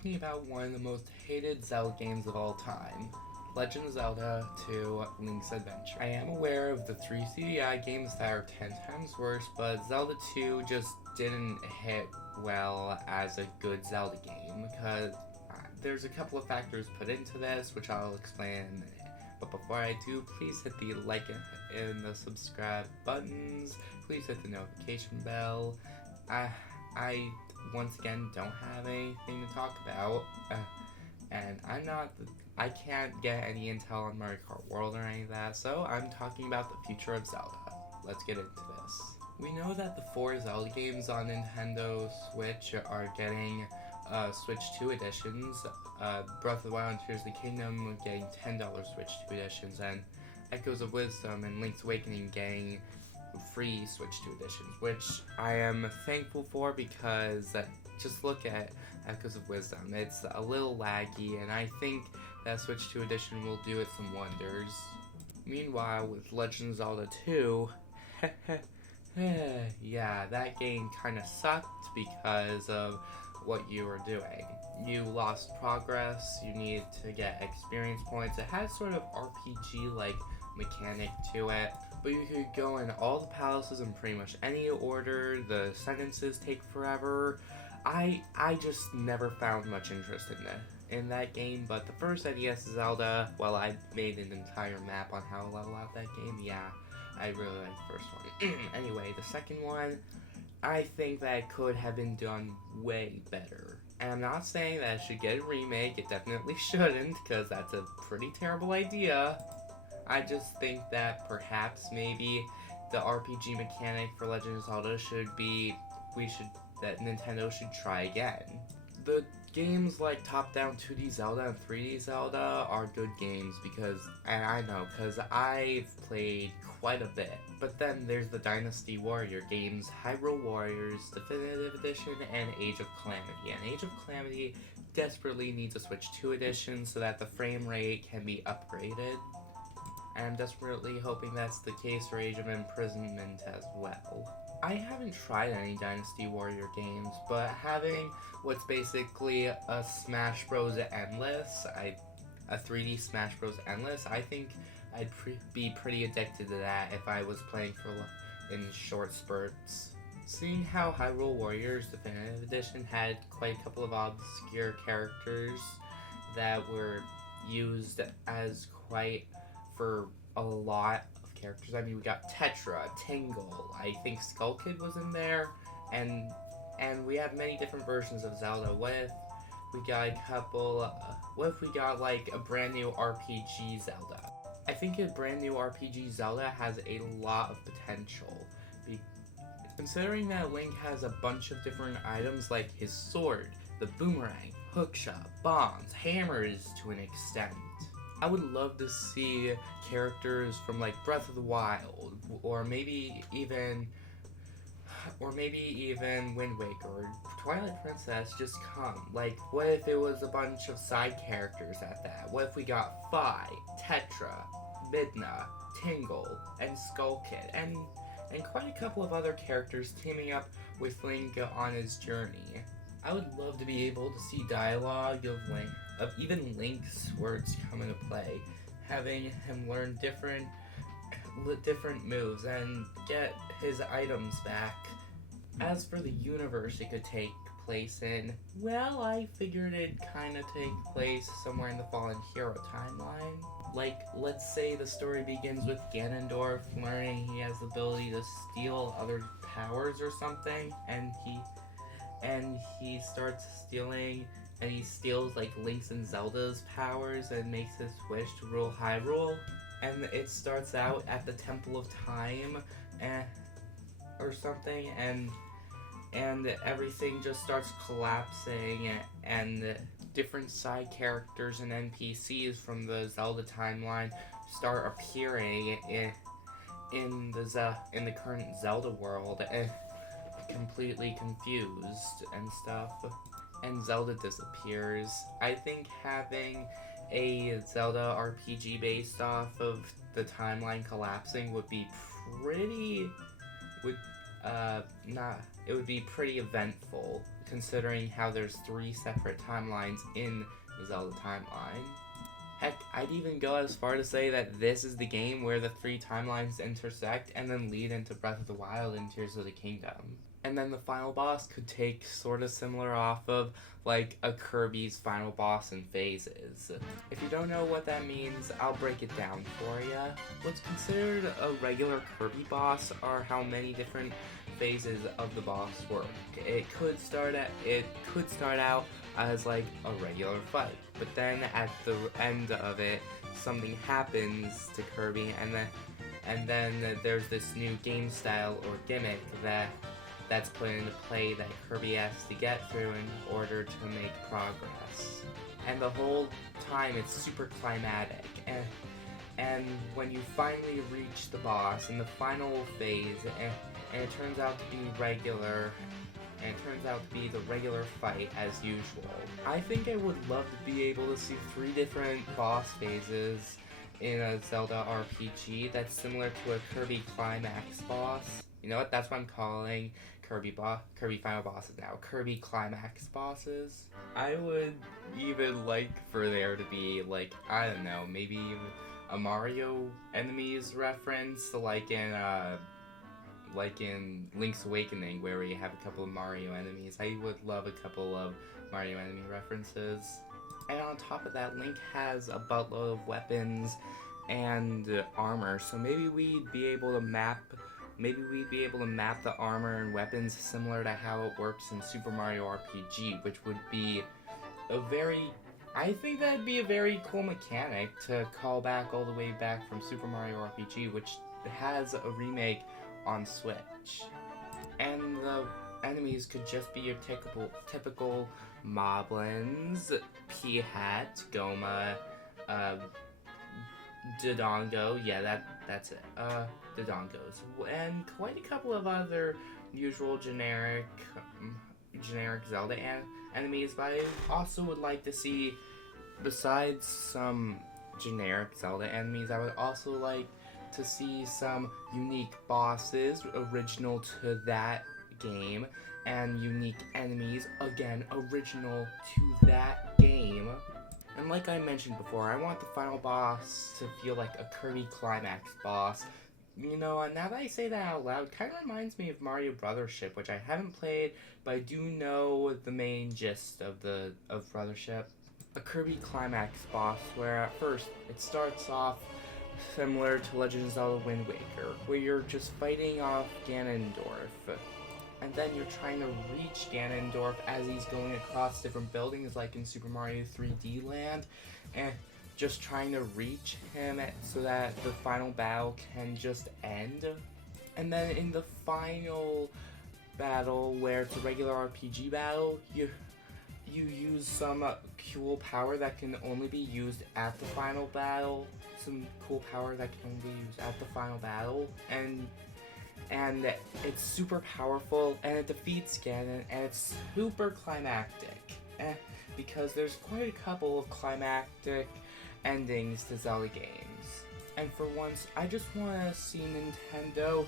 talking about one of the most hated Zelda games of all time, Legend of Zelda II: Link's Adventure. I am aware of the 3 CDI games that are 10 times worse, but Zelda 2 just didn't hit well as a good Zelda game, because there's a couple of factors put into this, which I'll explain in a minute. But before I do, please hit the like and the subscribe buttons, please hit the notification bell. I once again don't have anything to talk about, and I can't get any intel on Mario Kart World or any of that, so I'm talking about the future of Zelda. Let's get into this. We know that the 4 Zelda games on Nintendo Switch are getting Switch 2 editions. Breath of the Wild and Tears of the Kingdom getting $10 Switch 2 editions, and Echoes of Wisdom and Link's Awakening getting free Switch 2 editions, which I am thankful for, because just look at Echoes of Wisdom. It's a little laggy, and I think that Switch 2 edition will do it some wonders. Meanwhile, with Legend of Zelda 2, yeah, that game kinda sucked because of what you were doing. You lost progress, you needed to get experience points. It had sort of RPG-like mechanic to it, but you could go in all the palaces in pretty much any order. The sentences take forever. I just never found much interest in that game, but the first NES Zelda, well, I made an entire map on how to level out that game. Yeah, I really like the first one. Anyway, the second one, I think that it could have been done way better. And I'm not saying that it should get a remake, it definitely shouldn't, because that's a pretty terrible idea. I just think that perhaps maybe the RPG mechanic for Legend of Zelda that Nintendo should try again. The games like top-down 2D Zelda and 3D Zelda are good games because I've played quite a bit. But then there's the Dynasty Warrior games, Hyrule Warriors Definitive Edition, and Age of Calamity. And Age of Calamity desperately needs a Switch 2 edition so that the frame rate can be upgraded. And I'm desperately hoping that's the case for Age of Imprisonment as well. I haven't tried any Dynasty Warrior games, but having what's basically a Smash Bros. Endless, a 3D Smash Bros. Endless, I think I'd be pretty addicted to that if I was playing in short spurts. Seeing how Hyrule Warriors Definitive Edition had quite a couple of obscure characters that were used as quite for a lot of characters. I mean, we got Tetra, Tingle, I think Skull Kid was in there, and we have many different versions of Zelda. What if we got like a brand new RPG Zelda? I think a brand new RPG Zelda has a lot of potential, considering that Link has a bunch of different items like his sword, the boomerang, hookshot, bombs, hammers to an extent. I would love to see characters from like Breath of the Wild, or maybe even Wind Waker or Twilight Princess just come. Like, what if it was a bunch of side characters at that? What if we got Fi, Tetra, Midna, Tingle, and Skull Kid, and quite a couple of other characters teaming up with Link on his journey? I would love to be able to see dialogue of even Link's words come into play, having him learn different moves and get his items back. As for the universe it could take place in, well, I figured it'd kinda take place somewhere in the Fallen Hero timeline. Like, let's say the story begins with Ganondorf learning he has the ability to steal other powers or something, and he starts stealing, and he steals like Link's and Zelda's powers and makes his wish to rule Hyrule. And it starts out at the Temple of Time or something, and everything just starts collapsing, and different side characters and NPCs from the Zelda timeline start appearing in the current Zelda world, completely confused and stuff, and Zelda disappears. I think having a Zelda RPG based off of the timeline collapsing would be pretty eventful, considering how there's 3 separate timelines in the Zelda timeline. Heck, I'd even go as far to say that this is the game where the 3 timelines intersect and then lead into Breath of the Wild and Tears of the Kingdom. And then the final boss could take sort of similar off of like a Kirby's final boss in phases. If you don't know what that means, I'll break it down for ya. What's considered a regular Kirby boss are how many different phases of the boss work. It could start out as like a regular fight, but then at the end of it, something happens to Kirby, and then there's this new game style or gimmick that's put into play that Kirby has to get through in order to make progress. And the whole time it's super climatic, and when you finally reach the boss in the final phase, and it turns out to be regular, and it turns out to be the regular fight as usual. I think I would love to be able to see 3 different boss phases in a Zelda RPG that's similar to a Kirby Climax boss. You know what? That's what I'm calling Kirby final bosses now. Kirby Climax bosses. I would even like for there to be like, I don't know, maybe a Mario enemies reference, like in Link's Awakening, where we have a couple of Mario enemies. I would love a couple of Mario enemy references. And on top of that, Link has a buttload of weapons and armor, so maybe we'd be able to map the armor and weapons similar to how it works in Super Mario RPG, which would be I think that'd be a very cool mechanic to call back all the way back from Super Mario RPG, which has a remake on Switch. And the enemies could just be your typical moblins, Peahat, Goma, Dodongo, yeah, that's it, Dodongos, and quite a couple of other usual generic Zelda enemies, but I also would like to see, besides some generic Zelda enemies, I would also like to see some unique bosses original to that game, and unique enemies, again, original to that game. And like I mentioned before, I want the final boss to feel like a Kirby Climax boss. You know, now that I say that out loud, it kind of reminds me of Mario Brothership, which I haven't played, but I do know the main gist of Brothership. A Kirby Climax boss, where at first it starts off similar to Legend of Zelda Wind Waker, where you're just fighting off Ganondorf, and then you're trying to reach Ganondorf as he's going across different buildings, like in Super Mario 3D Land, and just trying to reach him so that the final battle can just end. And then in the final battle, where it's a regular RPG battle, you use some cool power that can only be used at the final battle. And it's super powerful, and it defeats Ganon, and it's super climactic. Because there's quite a couple of climactic endings to Zelda games. And for once, I just want to see Nintendo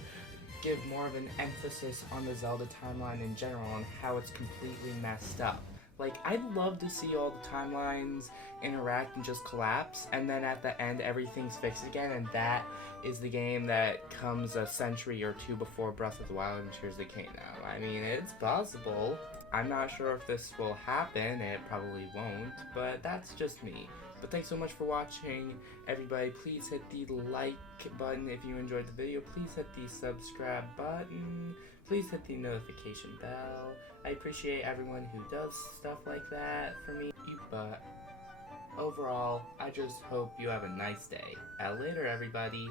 give more of an emphasis on the Zelda timeline in general and how it's completely messed up. Like, I'd love to see all the timelines interact and just collapse, and then at the end everything's fixed again, and that is the game that comes a century or 2 before Breath of the Wild and Tears of the Kingdom. I mean, it's possible. I'm not sure if this will happen, it probably won't, but that's just me. But thanks so much for watching, everybody. Please hit the like button if you enjoyed the video. Please hit the subscribe button. Please hit the notification bell. I appreciate everyone who does stuff like that for me. But overall, I just hope you have a nice day. Later, everybody.